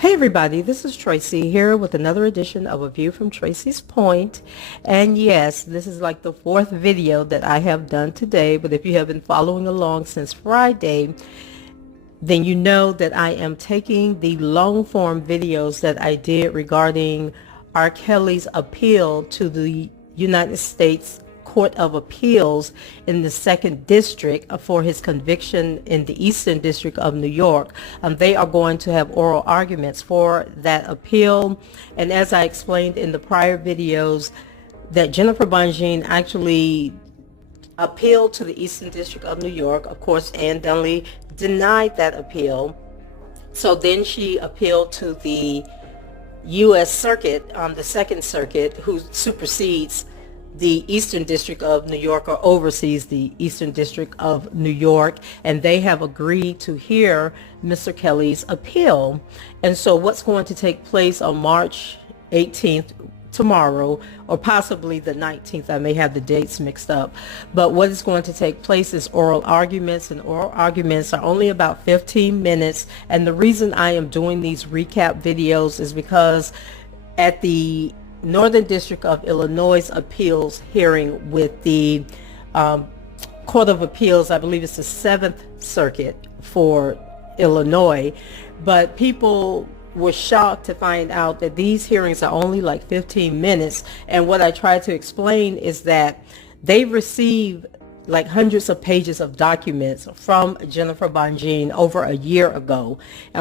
Hey everybody, this is Tracy here with another edition of A View from Tracy's Point. And yes, this is like the fourth video that I have done today, but if you have been following along since Friday, then you know that I am taking the long form videos that I did regarding R. Kelly's appeal to the United States Court of Appeals in the 2nd District for his conviction in the Eastern District of New York. They are going to have oral arguments for that appeal. And as I explained in the prior videos, that Jennifer Bonjean actually appealed to the Eastern District of New York. Of course, Ann Dunley denied that appeal. So then she appealed to the U.S. Circuit, the 2nd Circuit, who supersedes the Eastern District of New York, or oversees the Eastern District of New York, and they have agreed to hear Mr. Kelly's appeal. And so what's going to take place on March 18th, tomorrow, or possibly the 19th, I may have the dates mixed up, but what is going to take place is oral arguments, and oral arguments are only about 15 minutes. And the reason I am doing these recap videos is because at the Northern District of Illinois appeals hearing with the Court of Appeals, I believe it's the 7th Circuit for Illinois, but people were shocked to find out that these hearings are only like 15 minutes. And what I try to explain is that they receive like hundreds of pages of documents from Jennifer Bonjean over a year ago.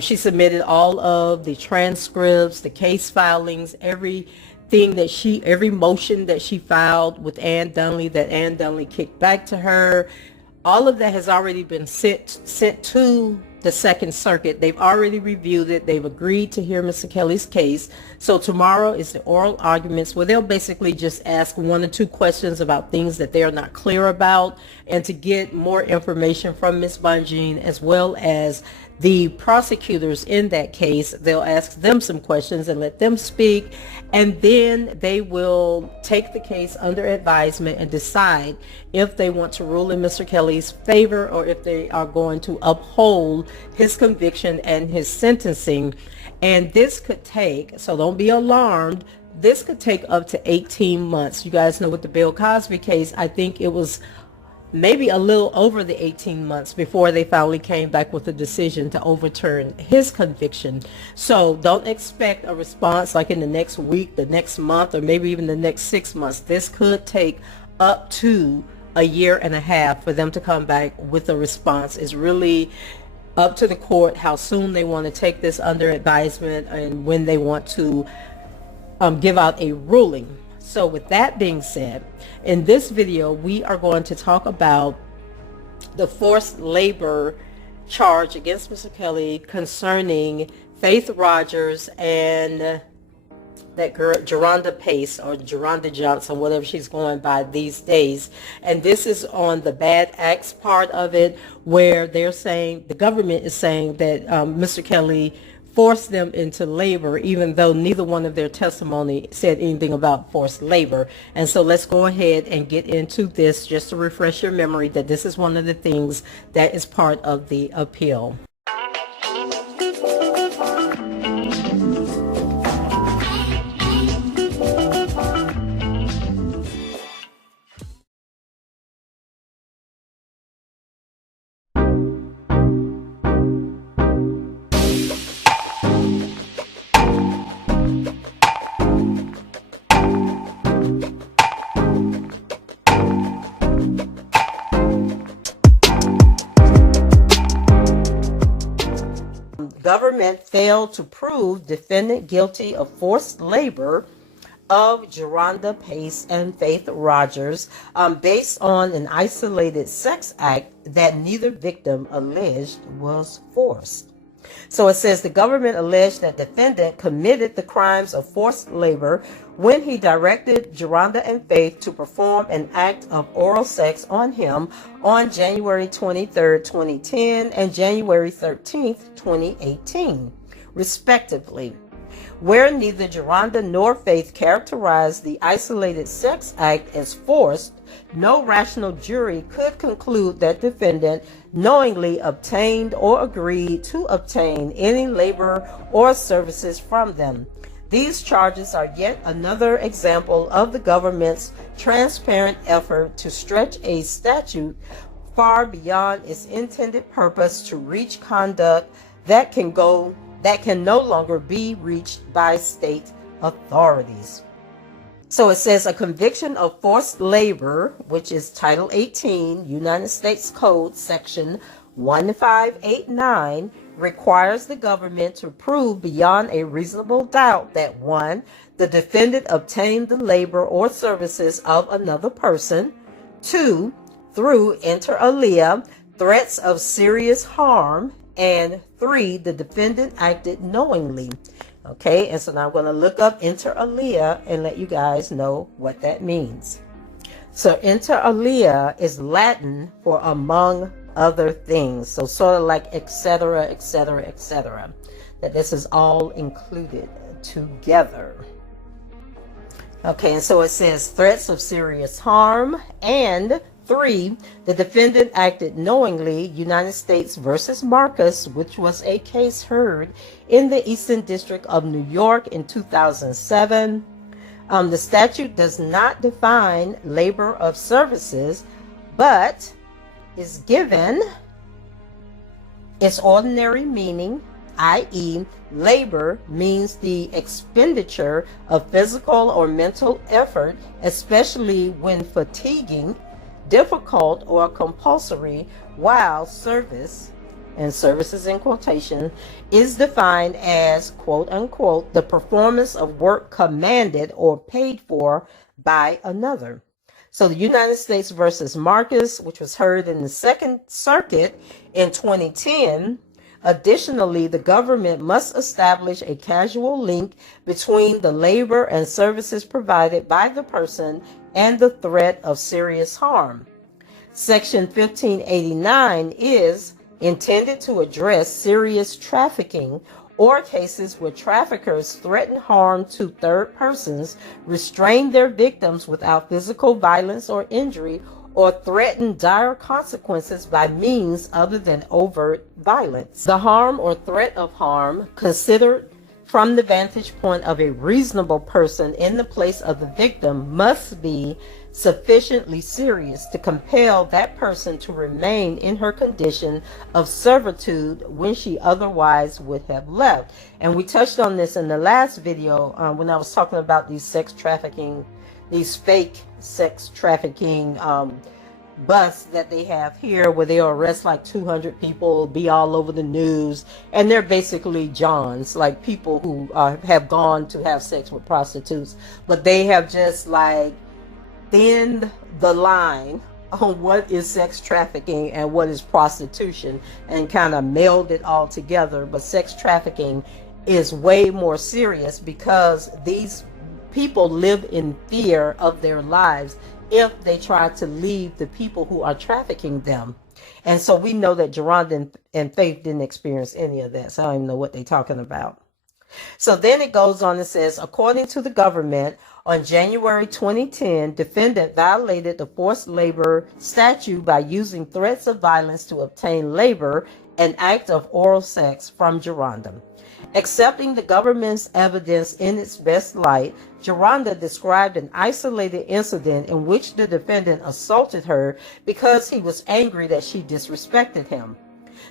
She submitted all of the transcripts, the case filings, every motion that she filed with Ann Dunley, that Ann Dunley kicked back to her. All of that has already been sent to the 2nd Circuit. They've already reviewed it. They've agreed to hear Mr. Kelly's case. So tomorrow is the oral arguments, where they'll basically just ask 1 or 2 questions about things that they are not clear about, and to get more information from Ms. Bonjean, as well as the prosecutors in that case. They'll ask them some questions and let them speak, and then they will take the case under advisement and decide if they want to rule in Mr. Kelly's favor, or if they are going to uphold his conviction and his sentencing. And this could take, so don't be alarmed, this could take up to 18 months. You guys know with the Bill Cosby case, I think it was maybe a little over the 18 months before they finally came back with a decision to overturn his conviction. So don't expect a response like in the next week, the next month, or maybe even the next 6 months. This could take up to a year and a half for them to come back with a response. It's really up to the court how soon they want to take this under advisement and when they want to give out a ruling. So with that being said, in this video we are going to talk about the forced labor charge against Mr. Kelly concerning Faith Rogers and that girl Jerhonda Pace, or Jerhonda Johnson, whatever she's going by these days. And this is on the bad acts part of it, where they're saying, the government is saying that Mr. Kelly forced them into labor, even though neither one of their testimony said anything about forced labor. And so let's go ahead and get into this, just to refresh your memory that this is one of the things that is part of the appeal. Government failed to prove defendant guilty of forced labor of Jerhonda Pace and Faith Rogers based on an isolated sex act that neither victim alleged was forced. So it says the government alleged that defendant committed the crimes of forced labor when he directed Jerhonda and Faith to perform an act of oral sex on him on January 23, 2010 and January 13, 2018, respectively. Where neither Jerhonda nor Faith characterized the isolated sex act as forced, no rational jury could conclude that defendant knowingly obtained or agreed to obtain any labor or services from them. These charges are yet another example of the government's transparent effort to stretch a statute far beyond its intended purpose to reach conduct that can no longer be reached by state authorities. So it says a conviction of forced labor, which is Title 18, United States Code, Section 1589, requires the government to prove beyond a reasonable doubt that 1. The defendant obtained the labor or services of another person, 2. Through inter alia, threats of serious harm, and 3. The defendant acted knowingly. Okay, and so now I'm going to look up inter alia and let you guys know what that means. So inter alia is Latin for among other things. So sort of like etc., etc., etc. That this is all included together. Okay, and so it says threats of serious harm, and 3, the defendant acted knowingly, United States versus Marcus, which was a case heard in the Eastern District of New York in 2007. The statute does not define labor of services, but is given its ordinary meaning, i.e., labor means the expenditure of physical or mental effort, especially when fatiguing, difficult, or compulsory, while service, and services in quotation, is defined as, quote unquote, the performance of work commanded or paid for by another. So the United States versus Marcus, which was heard in the Second Circuit in 2010, additionally, the government must establish a causal link between the labor and services provided by the person and the threat of serious harm. Section 1589 is intended to address serious trafficking or cases where traffickers threaten harm to third persons, restrain their victims without physical violence or injury, or threaten dire consequences by means other than overt violence. The harm or threat of harm, considered from the vantage point of a reasonable person in the place of the victim, must be sufficiently serious to compel that person to remain in her condition of servitude when she otherwise would have left. And we touched on this in the last video when I was talking about these sex trafficking, these fake sex trafficking busts that they have here, where they arrest like 200 people, be all over the news, and they're basically Johns, like people who have gone to have sex with prostitutes, but they have just like thinned the line on what is sex trafficking and what is prostitution and kind of meld it all together. But sex trafficking is way more serious because these people live in fear of their lives if they try to leave the people who are trafficking them. And so we know that Jerhonda and Faith didn't experience any of that. So I don't even know what they're talking about. So then it goes on and says, according to the government, on January 2010, defendant violated the forced labor statute by using threats of violence to obtain labor, an act of oral sex, from Jerhonda. Accepting the government's evidence in its best light, Jerhonda described an isolated incident in which the defendant assaulted her because he was angry that she disrespected him.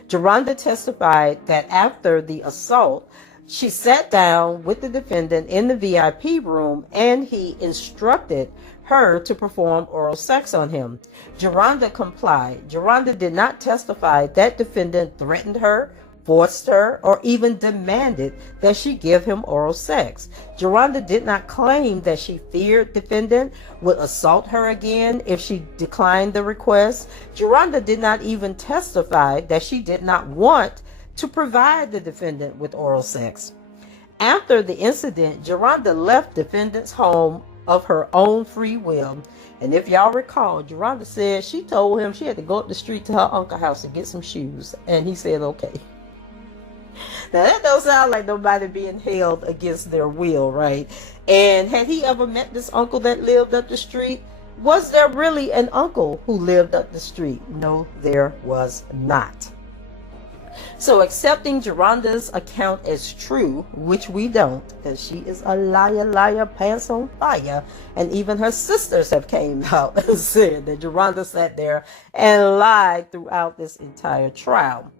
Jerhonda testified that after the assault, she sat down with the defendant in the VIP room and he instructed her to perform oral sex on him. Jerhonda complied. Jerhonda did not testify that defendant threatened her, forced her, or even demanded that she give him oral sex. Jerhonda did not claim that she feared defendant would assault her again if she declined the request. Jerhonda did not even testify that she did not want to provide the defendant with oral sex. After the incident, Jerhonda left defendant's home of her own free will. And if y'all recall, Jerhonda said she told him she had to go up the street to her uncle's house to get some shoes. And he said, okay. Now that don't sound like nobody being held against their will, right? And had he ever met this uncle that lived up the street? Was there really an uncle who lived up the street? No, there was not. So accepting Jerhonda's account as true, which we don't, because she is a liar, pants on fire, and even her sisters have came out and said that Jerhonda sat there and lied throughout this entire trial.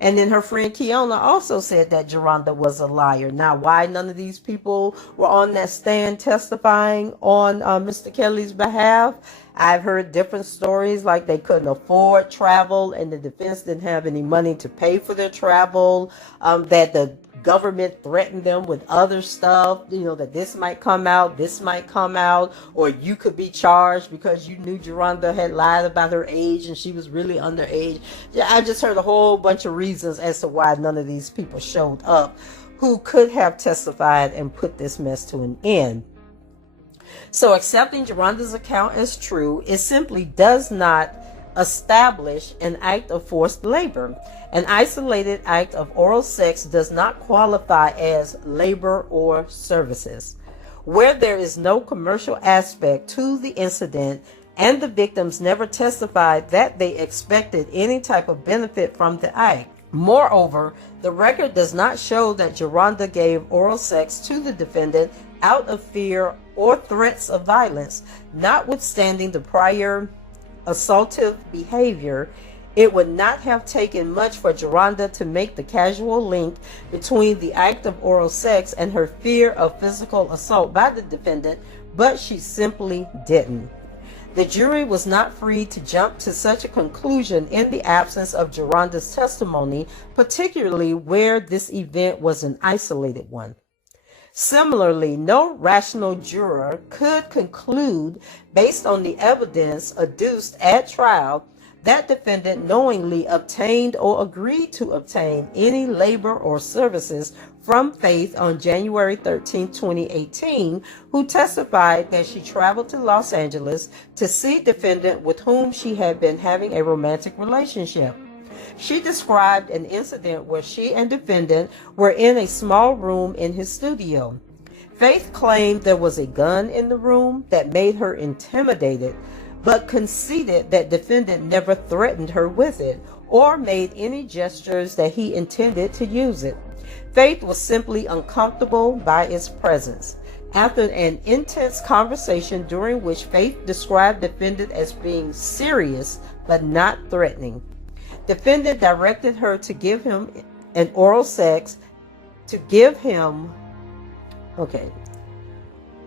And then her friend Kiona also said that Jerhonda was a liar. Now, why none of these people were on that stand testifying on Mr. Kelly's behalf? I've heard different stories, like they couldn't afford travel and the defense didn't have any money to pay for their travel, that the government threatened them with other stuff, that this might come out, or you could be charged because you knew Jerhonda had lied about her age and she was really underage. Yeah, I just heard a whole bunch of reasons as to why none of these people showed up who could have testified and put this mess to an end. So accepting Jerhonda's account as true, it simply does not establish an act of forced labor. An isolated act of oral sex does not qualify as labor or services. Where there is no commercial aspect to the incident and the victims never testified that they expected any type of benefit from the act. Moreover, the record does not show that Jerhonda gave oral sex to the defendant out of fear or threats of violence. Notwithstanding the prior assaultive behavior, it would not have taken much for Jerhonda to make the casual link between the act of oral sex and her fear of physical assault by the defendant, but she simply didn't. The jury was not free to jump to such a conclusion in the absence of Jerhonda's testimony, particularly where this event was an isolated one. Similarly, no rational juror could conclude, based on the evidence adduced at trial, that defendant knowingly obtained or agreed to obtain any labor or services from Faith on January 13, 2018, who testified that she traveled to Los Angeles to see defendant with whom she had been having a romantic relationship. She described an incident where she and defendant were in a small room in his studio. Faith claimed there was a gun in the room that made her intimidated, but conceded that defendant never threatened her with it or made any gestures that he intended to use it. Faith was simply uncomfortable by its presence. After an intense conversation during which Faith described defendant as being serious but not threatening, defendant directed her to give him an oral sex,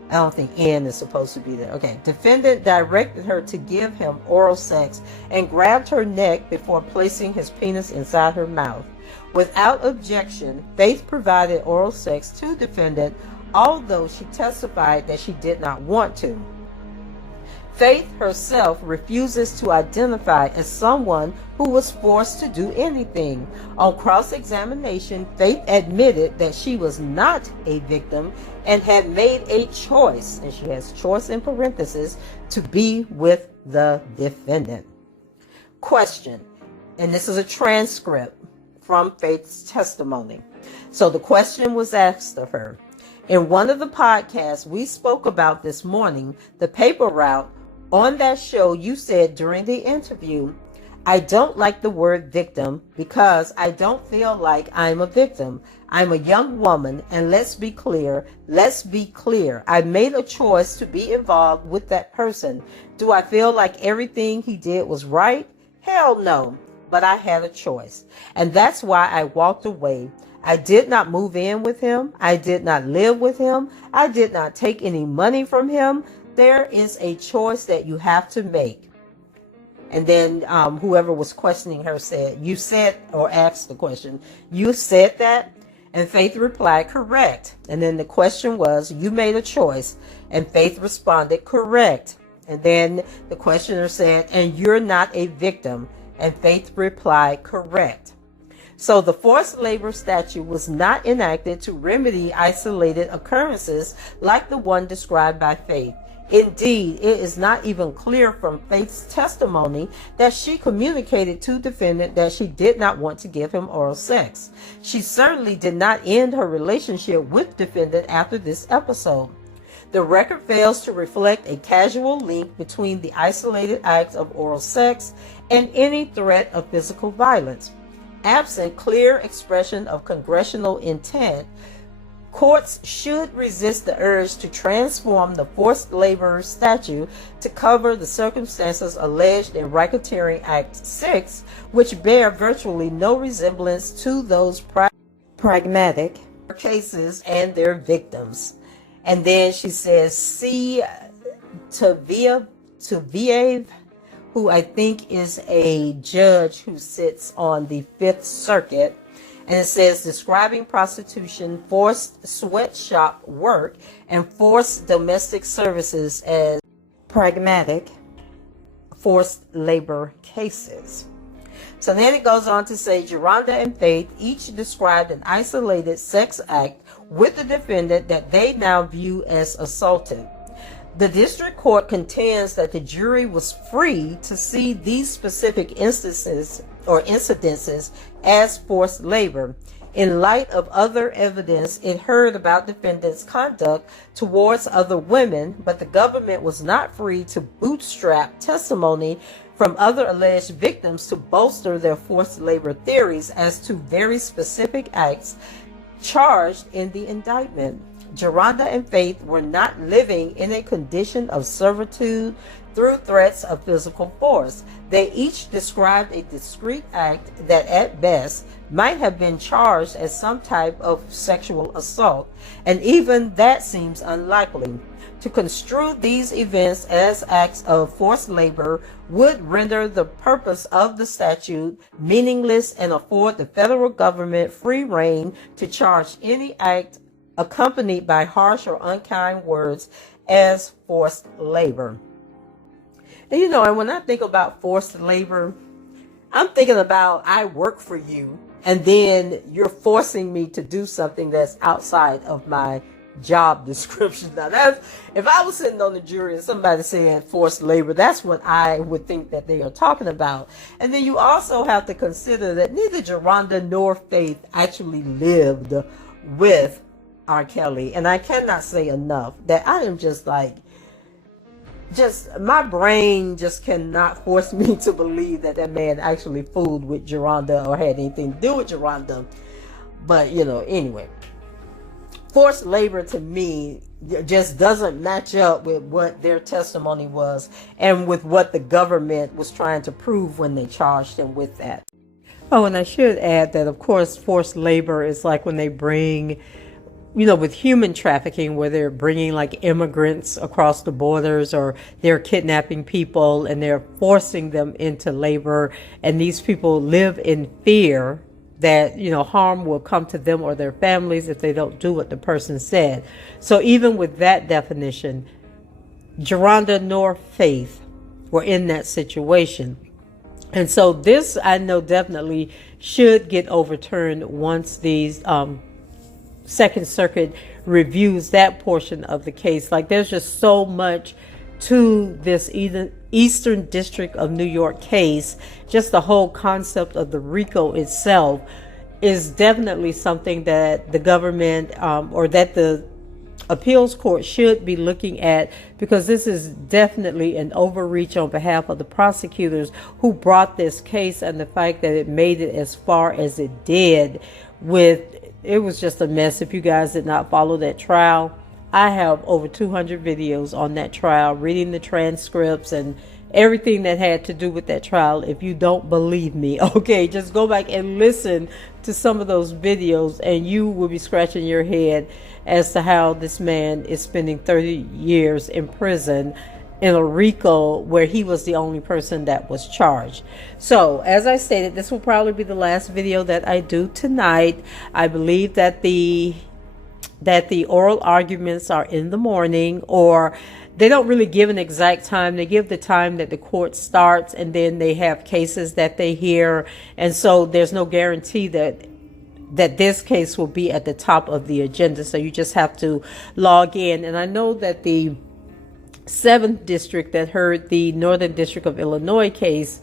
I don't think "and" is supposed to be there. Okay. Defendant directed her to give him oral sex and grabbed her neck before placing his penis inside her mouth. Without objection, Faith provided oral sex to defendant, although she testified that she did not want to. Faith herself refuses to identify as someone who was forced to do anything. On cross-examination, Faith admitted that she was not a victim and had made a choice, and she has choice in parentheses, to be with the defendant. Question, and this is a transcript from Faith's testimony. So the question was asked of her. In one of the podcasts we spoke about this morning, the paper route. On that show, you said during the interview, I don't like the word victim because I don't feel like I'm a victim. I'm a young woman, and let's be clear. I made a choice to be involved with that person. Do I feel like everything he did was right? Hell no, but I had a choice. And that's why I walked away. I did not move in with him. I did not live with him. I did not take any money from him. There is a choice that you have to make. And then whoever was questioning her said, you said, or asked the question, you said that? And Faith replied, correct. And then the question was, you made a choice. And Faith responded, correct. And then the questioner said, and you're not a victim. And Faith replied, correct. So the forced labor statute was not enacted to remedy isolated occurrences like the one described by Faith. Indeed, it is not even clear from Faith's testimony that she communicated to defendant that she did not want to give him oral sex. She certainly did not end her relationship with defendant after this episode. The record fails to reflect a casual link between the isolated acts of oral sex and any threat of physical violence. Absent clear expression of congressional intent, courts should resist the urge to transform the forced labor statute to cover the circumstances alleged in Racketeering Act 6, which bear virtually no resemblance to those pragmatic cases and their victims. And then she says, C. Taviev, who I think is a judge who sits on the Fifth Circuit. And it says, describing prostitution, forced sweatshop work, and forced domestic services as pragmatic forced labor cases. So then it goes on to say, Jerhonda and Faith each described an isolated sex act with the defendant that they now view as assaultive. The district court contends that the jury was free to see these specific instances or incidences as forced labor. In light of other evidence it heard about defendants' conduct towards other women, but the government was not free to bootstrap testimony from other alleged victims to bolster their forced labor theories as to very specific acts charged in the indictment. Jerhonda and Faith were not living in a condition of servitude through threats of physical force. They each described a discrete act that at best might have been charged as some type of sexual assault, and even that seems unlikely. To construe these events as acts of forced labor would render the purpose of the statute meaningless and afford the federal government free rein to charge any act accompanied by harsh or unkind words as forced labor. And and when I think about forced labor, I'm thinking about I work for you and then you're forcing me to do something that's outside of my job description. Now that's, if I was sitting on the jury and somebody saying forced labor, that's what I would think that they are talking about. And then you also have to consider that neither Jerhonda nor Faith actually lived with R. Kelly. And I cannot say enough that I am just my brain just cannot force me to believe that that man actually fooled with Jerhonda or had anything to do with Jerhonda. But, anyway. Forced labor to me just doesn't match up with what their testimony was and with what the government was trying to prove when they charged him with that. Oh, and I should add that, of course, forced labor is like when they bring, with human trafficking, where they're bringing like immigrants across the borders, or they're kidnapping people and they're forcing them into labor. And these people live in fear that, harm will come to them or their families if they don't do what the person said. So even with that definition, Jerhonda nor Faith were in that situation. And so this, I know, definitely should get overturned once these Second Circuit reviews that portion of the case. Like, there's just so much to this Eastern District of New York case. Just the whole concept of the RICO itself is definitely something that the government or that the appeals court should be looking at, because this is definitely an overreach on behalf of the prosecutors who brought this case, and the fact that it made it as far as it did. It was just a mess. If you guys did not follow that trial, I have over 200 videos on that trial, reading the transcripts and everything that had to do with that trial. If you don't believe me, okay, just go back and listen to some of those videos and you will be scratching your head as to how this man is spending 30 years in prison in a RICO where he was the only person that was charged. So, as I stated, this will probably be the last video that I do tonight. I believe that the oral arguments are in the morning, or they don't really give an exact time. They give the time that the court starts, and then they have cases that they hear. And so there's no guarantee that this case will be at the top of the agenda. So you just have to log in. And I know that the 7th District that heard the Northern District of Illinois case,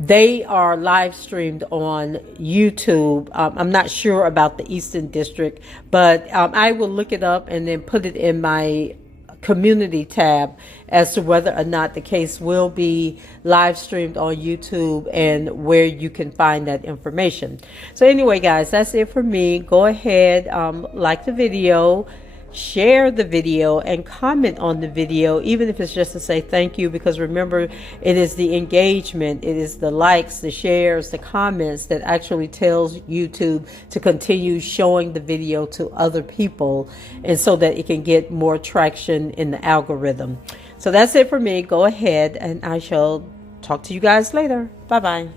they are live streamed on YouTube. I'm not sure about the Eastern District, but I will look it up and then put it in my community tab as to whether or not the case will be live streamed on YouTube and where you can find that information. So anyway, guys, that's it for me. Go ahead, like the video, share the video, and comment on the video, even if it's just to say thank you, because remember, it is the engagement, it is the likes, the shares, the comments that actually tells YouTube to continue showing the video to other people, and so that it can get more traction in the algorithm. So that's it for me. Go ahead, and I shall talk to you guys later. Bye bye.